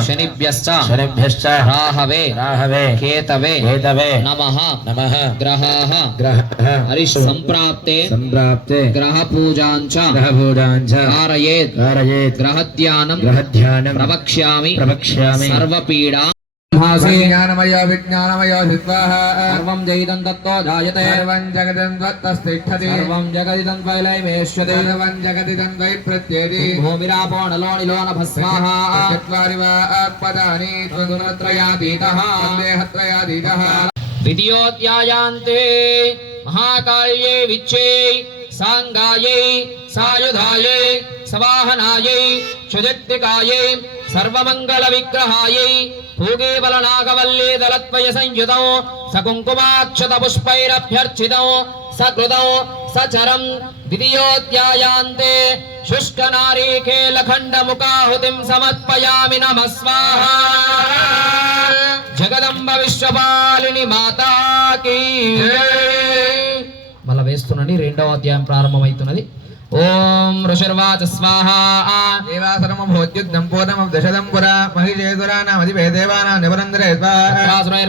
शनिभ्यश्च Rahway केतवे नमः ग्रहाः हरिः संप्राप्ते ग्रह पूजाञ्च कारयेत् ग्रहध्यानं प्रवक्ष्यामि सर्वपीडा ज्ञानमय विज्ञानमय सर्वं जगदं तत्तो जायते सर्वं जगदं तत्तस्तिष्ठति सर्वं जगदिदं वैलयमेष्यते सर्वं जगदिदं वै प्रत्येति भूमिरापो नलो निलो नभस्वाः चत्वारि वा पदानि द्वन्द्वत्रयातीतः देहत्रयातीतः द्वितीयोऽध्यायान्ते महाकाल्ये विच्चे सांगायै सायुधायै सवाहनायै क्षुदित्तिकायै सर्वमंगल विग्रहायै भूगे बलनागवल्ले दलत्वय संयुतौ सकुंकुमाक्षत पुष्पैरभ्यर्चितौ सकृतौ सचरं द्वितीयोऽध्यायान्ते शुष्क नारीकेलखण्ड मुकाहुतिं समर्पयामि नमः स्वाहा जगदंब विश्वपालिनी माता की మళ్ళీ వేస్తున్నది రెండవ అధ్యాయం ప్రారంభమవుతున్నది ఓం ఋషిర్వాచ స్వాహా దేవాసనమ భోజ్యుద్ధం పూర్ణం దశదం పురా మహిషేదురానాం అధిపేదేవానాం నివరందరే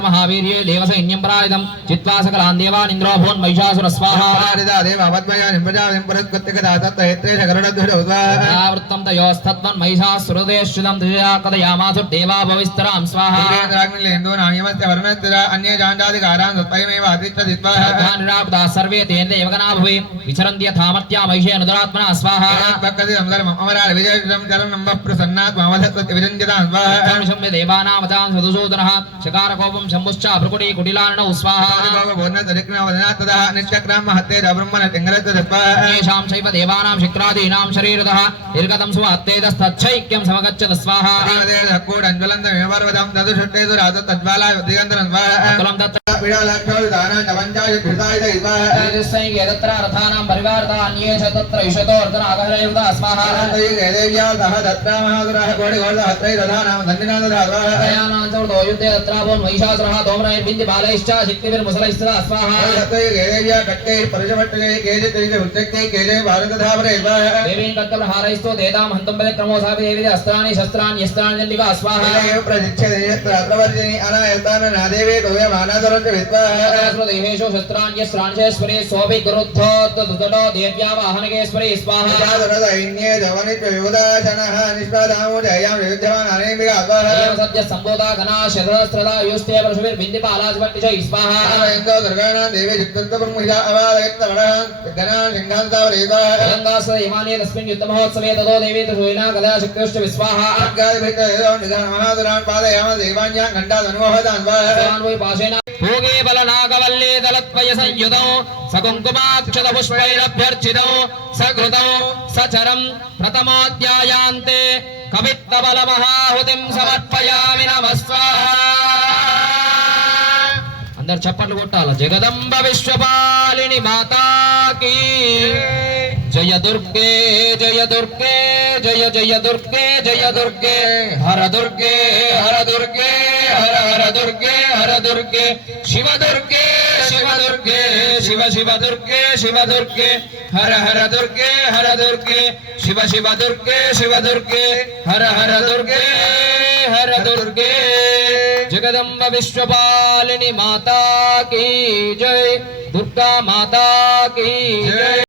మహావీర్యే దేవసైన్యం ప్రాయుధం చిత్వా సకలాన్ దేవాన్ ఇంద్రో భూన్ మహిషాసుర స్వాహా దేవ అవద్వయా నింపజావిం పురస్కృత్తిక దాతత్రేష గరుడధ్వజ ఉద్వావృత్తం తయోస్తత్వన్ మహిషాసురదేశ్యుదం త్రిజా కథయామాసుర్ దేవా భవిస్తరాం స్వాహా ఇంద్రాగ్నిలేందో నాణ్యమస్య వర్ణత్ర అన్య జాండాధికారాన్ సత్వయమేవ అతిష్ట దిత్వా నిరాపదా సర్వే తేంద్ర యవగనా భువి విచరంతి యథామర్త్యా మహిషే అనుదరాత్మనా స్వాహా భక్తి సందర్భం అమరాల విజయం చలం నంబ ప్రసన్నాత్ మమధత్వ విరంజతాన్ స్వాహా శమ్య దేవానామతాం సదుసూదనః శకారకోపం శంభుశ్చ భృకుటి కుటిలార్ణౌ స్వాహా వదనాత్తదా నిశ్చక్రాం మహత్తే బ్రహ్మణ తింగరత్వ స్వాహా ఏషాం చైవ దేవానాం శక్రాదీనాం శరీరతః నిర్గతం స్వాత్తేదస్తచ్చైక్యం సమగచ్చత స్వాహా కోడంజ్వలంత వివర్వదం దదుషట్టేదు రాత తద్వాలా దిగంతరం స్వాహా కులం దత్త విడాలక్షౌ దానా నవంజాయ కృతాయ స్వాహా తేజస్సై యదత్ర రథానాం పరివారతా అన్యే చ తత్ర ఇషతో అర్ధన అగహరేవత స్వాహా దేవ్యా సహ దత్ర మహాదురః కోడి గోడ హత్రై దధానాం దండినాద స్వాహా దయానాంచౌర్దో యుద్ధే తత్రాభోన్ మహిషాసురః దోమనైర్వింది బాలైశ్చ శక్తివిర్ముసలైస్తద స్వాహా హత్రై దేవ్యా కట్టై పరిజవట్టై కేజి తైజ ఉత్తై కేజి భారతధావరే స్వాహా దేవీం కర్తవ్రహారైస్తో దేదాం హంతం బలే క్రమోసాపి దేవి అస్త్రాణి శస్త్రాణి యస్త్రాణి దండివా స్వాహా ప్రజిచ్చదేయత్రవర్జిని అనాయతాన నాదేవే గవ్యమానాదరత విద్వాహ దేవేషు శస్త్రాణ్యేశ్వరే సోభి గురుద్ధోత్ దుదడో దేవ్యా వాహనకేశ్వరే స్వాహా దైన్యే జవనిత యోదాశనః నిష్పాదాము జయాం యుద్ధవాన్ అనేమిగా స్వాహా సత్య సంబోధా ఘనా శరస్త్రదా యుస్తే పరశువిర్ బింది పాలాజ్వట్టి జై స్వాహా ఇందో దుర్గానా దేవి చిత్తంత బ్రహ్మజా అవాదయత్ వడా గణా సింగాంతావరే స్వాహా తెలంగాస ఇమానే తస్మిన్ యుద్ధ మహోత్సవే తదో దేవి తుషోయినా కళా శక్తిష్ట విస్వాహా అర్గాదిభితో నిదాన మహాదురాన్ పాదయామ దేవాన్యా గండా ధనుమోహదాన్ స్వాహా వై పాశేన భోగే బలనాగవల్లి దళత్వయ సంయుతం సకుంకుమాక్షత పుష్పైరభ్యర్చితం సకృతం సచరం ప్రథమాధ్యాయాంతే కవిత్త బల మహాహుతిం సమర్పయామి నమః స్వాహా అందరు చప్పట్లు కొట్టాల జగదంబ విశ్వపాలిని మాతాకి జయ దుర్గే జయ దుర్గే జయ జయ దుర్గే జయ దుర్గే హర దుర్గే హర దుర్గే హర హర దుర్గే హర దుర్గే శివ దుర్గే శివ దుర్గే శివ శివ దుర్గే శివ దుర్గే హర హర దుర్గే హర దుర్గే శివ శివ దుర్గే శివ దుర్గే హర హర దుర్గే హర దుర్గే జగదంబ విశ్వపాలిని మాతా కీ జై దుర్గా మాతా కీ జై।